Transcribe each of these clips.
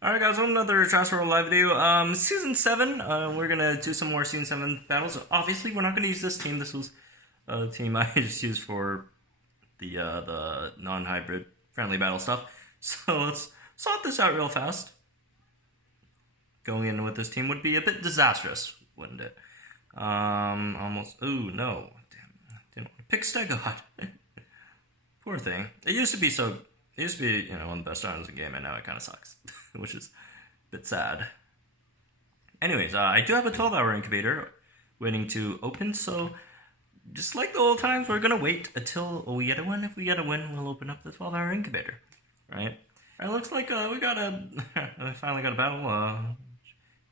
Alright guys, welcome to another Jurassic live video. Season 7, we're gonna do some more Season 7 battles. Obviously, we're not gonna use this team. This was a team I just used for the non-hybrid friendly battle stuff. So let's sort this out real fast. Going in with this team would be a bit disastrous, wouldn't it? Almost, ooh, no. Damn, didn't want to pick Stegod. Poor thing. It used to be, one of the best items in the game, and now it kind of sucks, which is a bit sad. Anyways, I do have a 12-hour incubator waiting to open, so just like the old times, we're gonna wait until we get a win. If we get a win, we'll open up the 12-hour incubator, right? Alright, looks like we finally got a battle.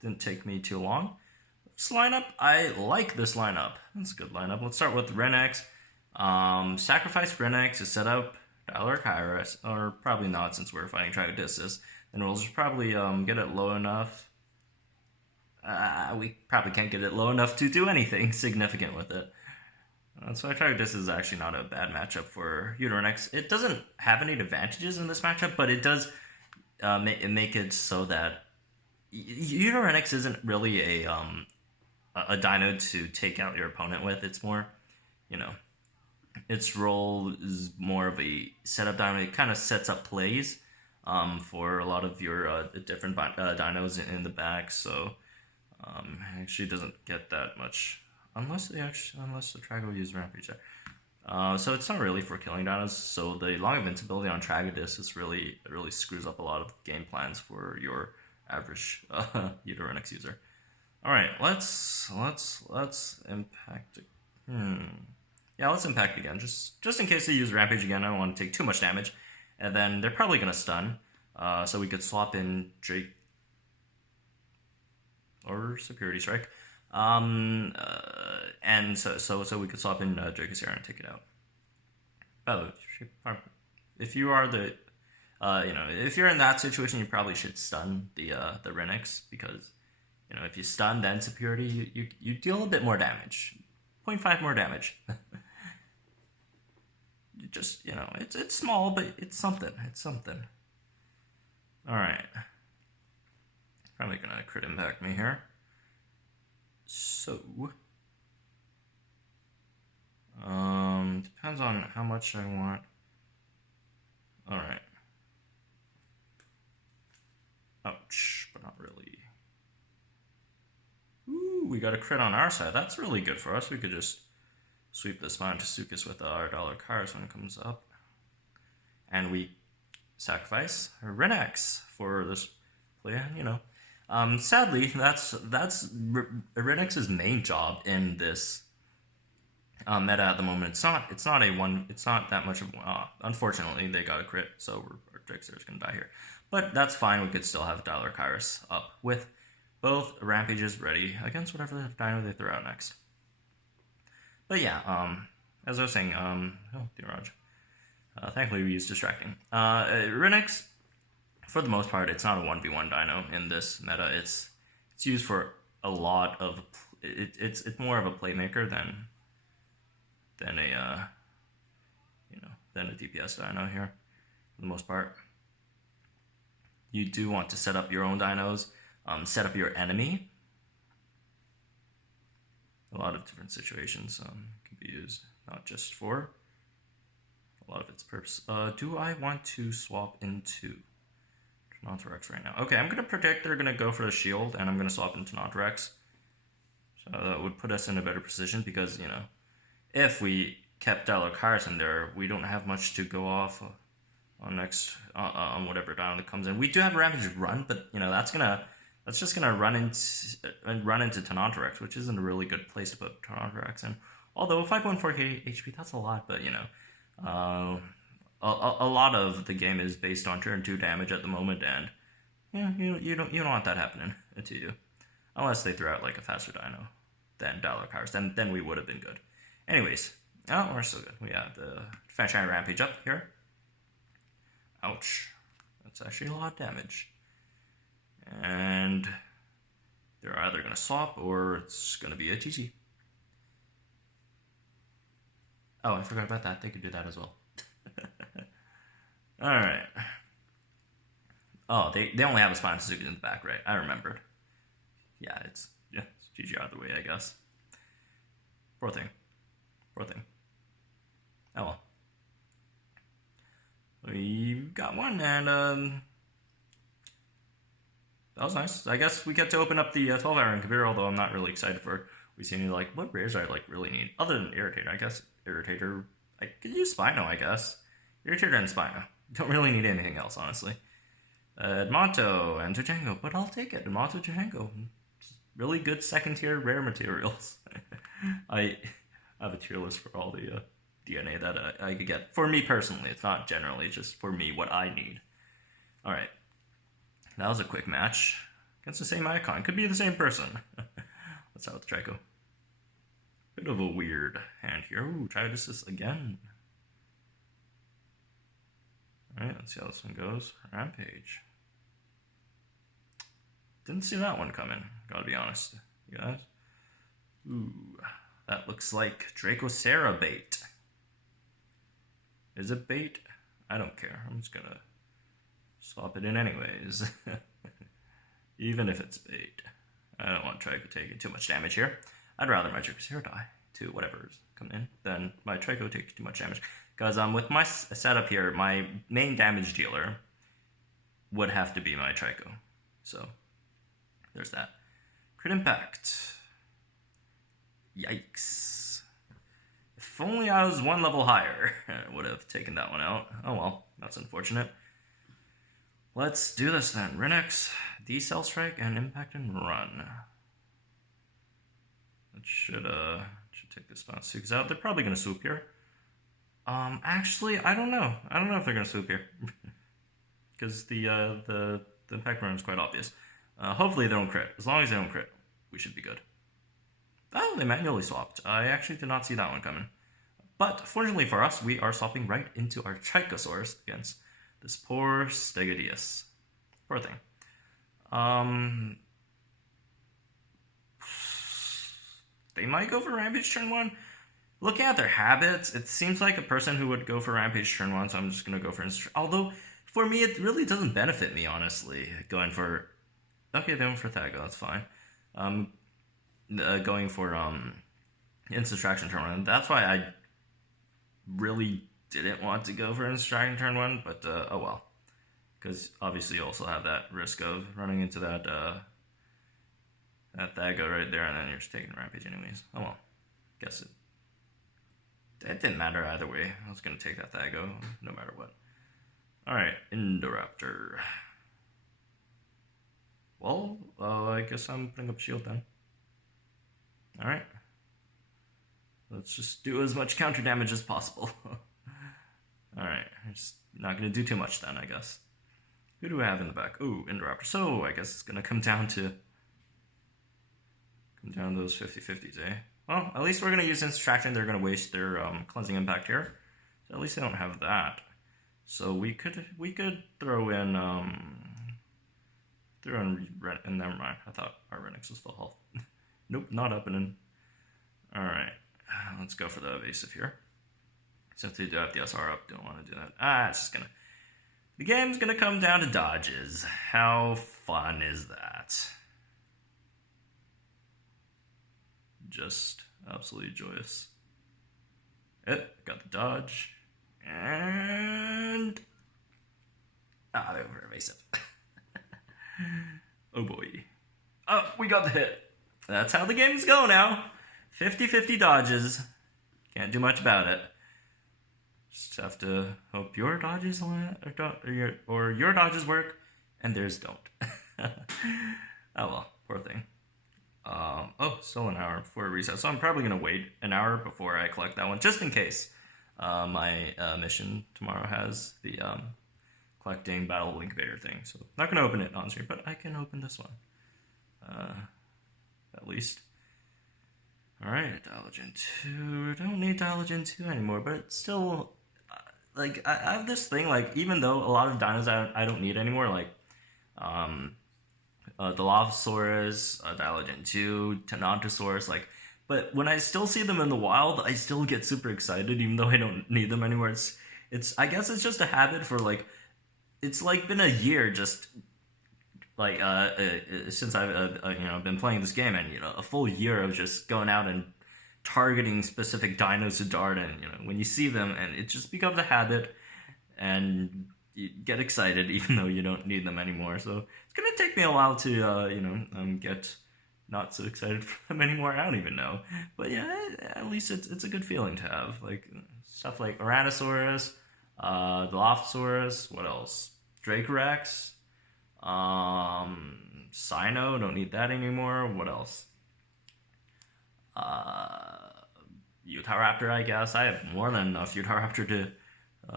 Didn't take me too long. This lineup, I like this lineup. That's a good lineup. Let's start with Renex. Sacrifice Renex to set up Diloracheirus, or probably not since we're fighting Tragodistis. And we'll just probably get it low enough. We probably can't get it low enough to do anything significant with it. So Tragodistis is actually not a bad matchup for Utarinex. It doesn't have any advantages in this matchup, but it does make it so that Utarinex isn't really a dino to take out your opponent with. It's more, its role is more of a setup dino. It kind of sets up plays for a lot of your different dinos in the back. So it actually doesn't get that much unless the Trago use Rampage there. So it's not really for killing dinos. So the long invincibility on Tragodistis really screws up a lot of game plans for your average Utarinex user. All right, let's impact. Yeah, let's impact again, just in case they use Rampage again. I don't want to take too much damage, and then they're probably gonna stun. So we could swap in Drake or Security Strike, and so we could swap in Dracoceratops and take it out. By the way, if you are if you're in that situation, you probably should stun the Renex, because if you stun then Superiority, you deal a bit more damage, 0.5 more damage. Just, it's small, but it's something. It's something. Alright. Probably gonna crit impact me here. So, depends on how much I want. Alright. Ouch, but not really. Ooh, we got a crit on our side. That's really good for us. We could just sweep the Spinotasuchus with our Diloracheirus when it comes up. And we sacrifice Renex for this play, sadly, that's Renex's main job in this meta at the moment. It's not that much of unfortunately they got a crit, so our Dracoceratops is gonna die here. But that's fine, we could still have Diloracheirus up with both Rampages ready against whatever dino they throw out next. But yeah, as I was saying, thankfully we use Distracting. Renex, for the most part, it's not a 1v1 dino in this meta. It's used for a lot of, it's more of a playmaker than a DPS dino here, for the most part. You do want to set up your own dinos, set up your enemy. A lot of different situations can be used, not just for a lot of its purpose. Do I want to swap into Tenontorex right now? Okay, I'm going to predict they're going to go for the shield, and I'm going to swap into Tenontorex. So that would put us in a better position, because, if we kept Diloracheirus in there, we don't have much to go off on next, on whatever dino that comes in. We do have Rampage run, but, that's just gonna run into Tenontorex, which isn't a really good place to put Tenontorex in. Although 5.4k HP, that's a lot, but a lot of the game is based on turn 2 damage at the moment, and you don't want that happening to you, unless they throw out like a faster dino than Diloracheirus. Then we would have been good. Anyways, we're still good. We have the Fanshine Rampage up here. Ouch, that's actually a lot of damage. And they're either going to swap or it's going to be a GG. Oh, I forgot about that. They could do that as well. Alright. Oh, they only have a Spinotasuchus in the back, right? I remembered. Yeah, it's GG either way, I guess. Poor thing. Poor thing. Oh well. We got one, and that was nice. I guess we get to open up the 12-hour incubator, although I'm not really excited for it. We see any, like, what rares I, like, really need? Other than Irritator, I guess. Irritator, I could use Spino, I guess. Irritator and Spino. Don't really need anything else, honestly. Edmonto and Tuchenko, but I'll take it. Edmonto, Tuchenko. Really good second-tier rare materials. I have a tier list for all the DNA that I could get. For me personally, it's not generally, just for me, what I need. Alright. That was a quick match. Against the same icon. Could be the same person. Let's start with Trico. Bit of a weird hand here. Ooh, Tragodistis again. Alright, let's see how this one goes. Rampage. Didn't see that one coming, gotta be honest, you guys. Ooh, that looks like Dracoceratops bait. Is it bait? I don't care. I'm just gonna swap it in anyways. Even if it's bait. I don't want Trico taking too much damage here. I'd rather my Dracoceratops die to whatever's coming in than my Trico take too much damage. Because with my setup here, my main damage dealer would have to be my Trico. So, there's that. Crit Impact. Yikes. If only I was one level higher, I would have taken that one out. Oh well, that's unfortunate. Let's do this then. Utarinex, D-Cell Strike, and Impact and Run. That should take the Spinotasuchus out. They're probably gonna swoop here. Actually, I don't know. I don't know if they're gonna swoop here. Because the Impact Run is quite obvious. Hopefully they don't crit. As long as they don't crit, we should be good. Oh, they manually swapped. I actually did not see that one coming. But fortunately for us, we are swapping right into our Trykosaurus against this poor Tragodistis. Poor thing. They might go for Rampage turn 1. Looking at their habits, it seems like a person who would go for Rampage turn 1, so I'm just going to go for... Although, for me, it really doesn't benefit me, honestly, going for... Okay, they went for Thago, that's fine. Going for Instant Traction turn 1. That's why I really didn't want to go for Instant Traction turn 1, but oh well. Because obviously you also have that risk of running into that Thago right there, and then you're just taking Rampage anyways. Oh well. Guess it didn't matter either way. I was going to take that Thago no matter what. Alright, Indoraptor. Well, I guess I'm putting up shield then. Alright. Let's just do as much counter damage as possible. Alright, I'm just not going to do too much then, I guess. Who do we have in the back? Ooh, Indoraptor. So, I guess it's going to come down to those 50-50s, eh? Well, at least we're going to use Instant Traction. They're going to waste their Cleansing Impact here. So at least they don't have that. So we could throw in never mind. I thought our Utarinex was full health. Nope, not up and in. Alright, let's go for the evasive here. Since they do have the SR up, don't want to do that. It's just gonna... The game's gonna come down to dodges. How fun is that? Just absolutely joyous. Got the dodge. And... they went for evasive. Oh boy. Oh, we got the hit. That's how the games go now. 50-50 dodges. Can't do much about it. Just have to hope your dodges or your dodges work, and theirs don't. Oh well, poor thing. Still an hour before it resets, so I'm probably gonna wait an hour before I collect that one, just in case. My mission tomorrow has the collecting battle incubator thing, so I'm not gonna open it on screen, but I can open this one. At least. Alright, Dilogen 2. Don't need Dilogen 2 anymore, but it's still, like, I have this thing, like, even though a lot of dinos I don't need anymore, like, Dilophosaurus, Dilogen 2, Tenontorex, like, but when I still see them in the wild, I still get super excited, even though I don't need them anymore. It's I guess it's just a habit for, like, it's like been a year just like since I've been playing this game, and a full year of just going out and targeting specific dinos to dart, and when you see them, and it just becomes a habit, and you get excited even though you don't need them anymore. So it's gonna take me a while to get not so excited for them anymore. I don't even know, but yeah, at least it's a good feeling to have, like stuff like Tyrannosaurus, Dilophosaurus, what else? Dracoceratops, Sino, don't need that anymore. What else? Utarinex, I guess. I have more than enough Utarinex to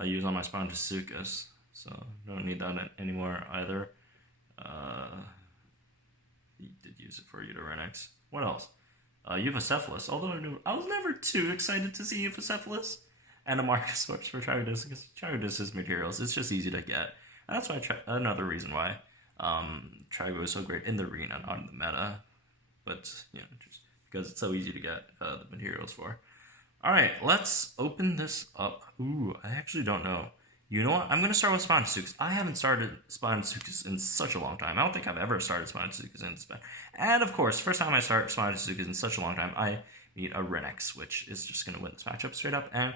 use on my Spinotasuchus, so don't need that anymore either. Did use it for Utarinex. What else? Euphocephalus, although I was never too excited to see Euphocephalus. And a Marcosaurus for Tragodistis, because Tragodistis materials, it's just easy to get. And that's why another reason why Trago is so great in the arena, not in the meta. But, just because it's so easy to get the materials for. Alright, let's open this up. Ooh, I actually don't know. You know what? I'm going to start with Spinotasuchus. I haven't started Spinotasuchus in such a long time. I don't think I've ever started Spinotasuchus in this pack. And of course, first time I start Spinotasuchus in such a long time, I need a Utarinex, which is just going to win this matchup straight up and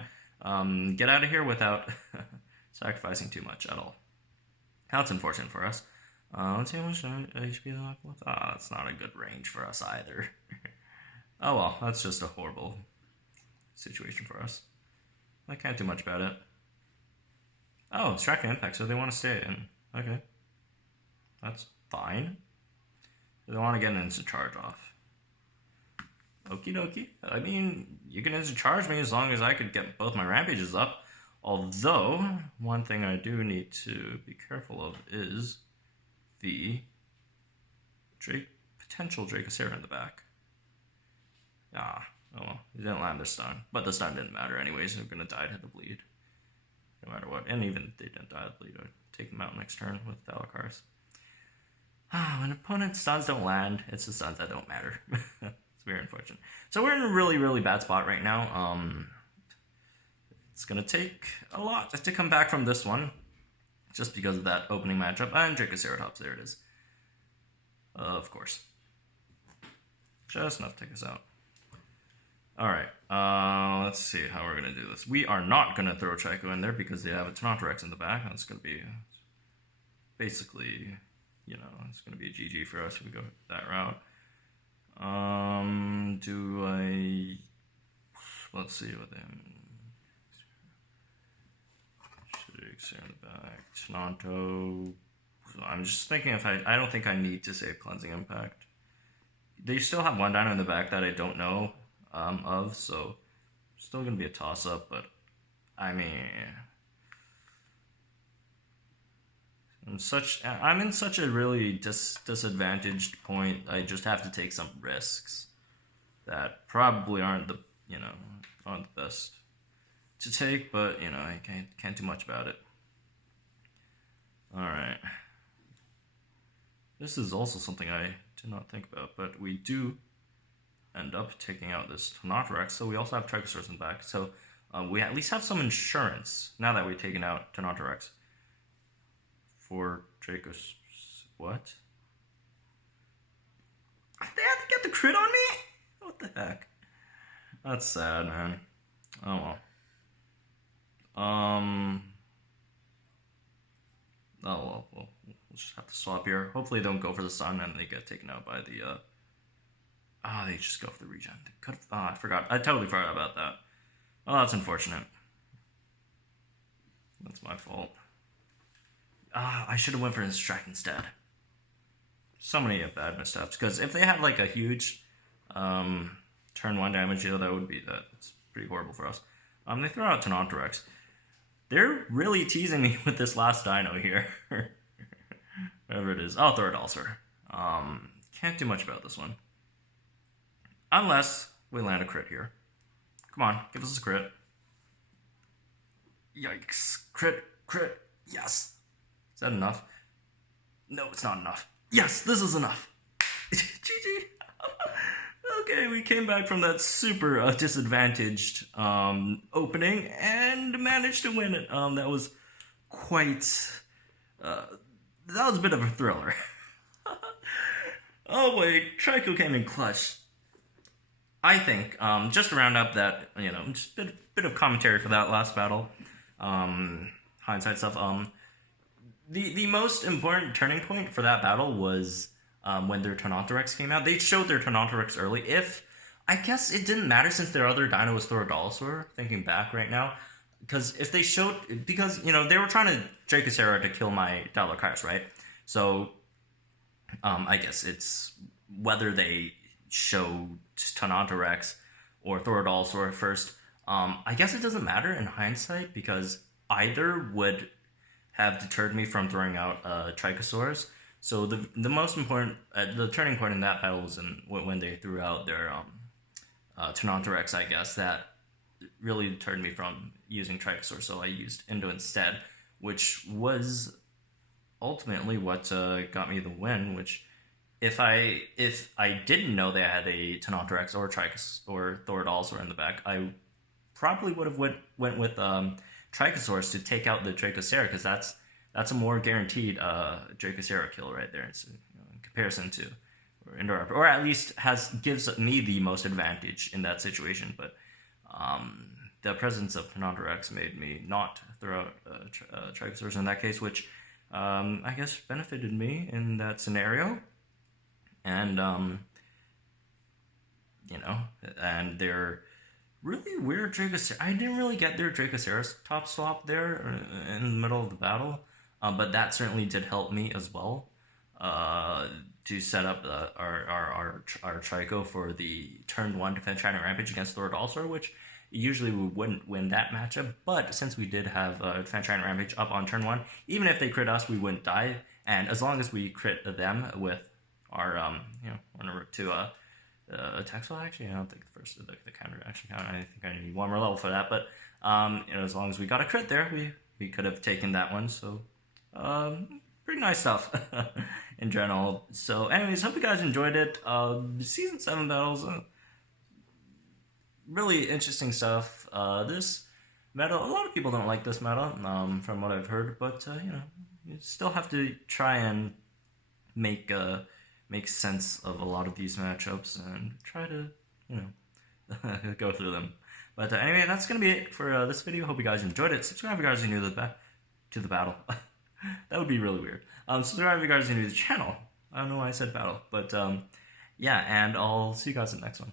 get out of here without sacrificing too much at all. That's unfortunate for us. Let's see how much HP left. That's not a good range for us either. Oh well, that's just a horrible situation for us. I can't do much about it. Oh, it's tracking impact, so they want to stay in. Okay. That's fine. They want to get an instant charge off. Okie dokie. I mean, you can instant charge me as long as I could get both my rampages up. Although, one thing I do need to be careful of is the potential Dracoceratops in the back. Oh well, he didn't land the stun. But the stun didn't matter anyways, they're going to die to the bleed. No matter what. And even if they didn't die to the bleed, I'd take them out next turn with Diloracheirus. When opponent's stuns don't land, it's the stuns that don't matter. It's very unfortunate. So we're in a really, really bad spot right now. It's going to take a lot to come back from this one. Just because of that opening matchup. And Dracoceratops, there it is. Of course. Just enough to take us out. Alright, let's see how we're going to do this. We are not going to throw Trico in there because they have a Tenontorex in the back. That's going to be basically, it's going to be a GG for us if we go that route. Let's see what them. Shiggs in the back. Tenonto. I'm just thinking I don't think I need to save Cleansing Impact. They still have one dino in the back that I don't know so still gonna be a toss-up, but I mean, I'm in such a really disadvantaged point. I just have to take some risks that probably aren't the best to take, but I can't do much about it. All right, this is also something I did not think about, but we do end up taking out this Tenontorex, so we also have Trykosaurus in the back, so we at least have some insurance now that we've taken out Tenontorex for Dracos. What? They had to get the crit on me? What the heck? That's sad, man. Oh well. We'll just have to swap here. Hopefully they don't go for the sun and they get taken out by the they just go for the regen. I forgot. I totally forgot about that. Oh, that's unfortunate. That's my fault. I should have went for Distract instead. So many bad missteps. Because if they had like a huge turn 1 damage, that would be that. It's pretty horrible for us. They throw out Tenontorex. They're really teasing me with this last dino here. Whatever it is. I'll throw it also. Can't do much about this one. Unless we land a crit here. Come on, give us a crit. Yikes. Crit. Yes. Is that enough? No, it's not enough. Yes, this is enough. GG. Okay, we came back from that super disadvantaged opening and managed to win it. That was quite that was a bit of a thriller. Oh boy, Trico came in clutch. I think, just to round up that, just a bit of commentary for that last battle, hindsight stuff, the most important turning point for that battle was when their Tenontorex came out. They showed their Tenontorex early. I guess it didn't matter since their other dino was Tragodistis, thinking back right now, because if they showed, because, they were trying to Dracoceratops to kill my Diloracheirus, right? So, I guess it's whether they show Tenontorex or Tragodistis first. I guess it doesn't matter in hindsight because either would have deterred me from throwing out Trykosaurus. So the most important, the turning point in that battle was when they threw out their Tenontorex, I guess, that really deterred me from using Trykosaurus. So I used Indo instead, which was ultimately what got me the win. Which, if I didn't know they had a Tenontorex or Tragodistis in the back, I probably would have went with Trykosaurus to take out the Dracoceratops, because that's a more guaranteed Dracoceratops kill right there. It's, in comparison to Indoraptor, or at least gives me the most advantage in that situation. But the presence of Tenontorex made me not throw out Trykosaurus in that case, which I guess benefited me in that scenario. And and their really weird Dracoceratops. I didn't really get their Dracoceratops swap there in the middle of the battle, but that certainly did help me as well to set up our Trico for the turn 1 Defense Trident Rampage against Tragodistis, which usually we wouldn't win that matchup. But since we did have Defense Trident Rampage up on turn 1, even if they crit us, we wouldn't die. And as long as we crit them with our number 2 attacks, well, actually, I don't think the counter action count. I think I need one more level for that. But as long as we got a crit there, we could have taken that one. So pretty nice stuff in general. So, anyways, hope you guys enjoyed it. Season 7 battles, really interesting stuff. This meta, a lot of people don't like this meta, from what I've heard. But you still have to try and make sense of a lot of these matchups and try to go through them. But anyway, that's gonna be it for this video. Hope you guys enjoyed it. Subscribe if you guys are new to the battle. That would be really weird. Subscribe if you guys are new to the channel. I don't know why I said battle, but yeah, and I'll see you guys in the next one.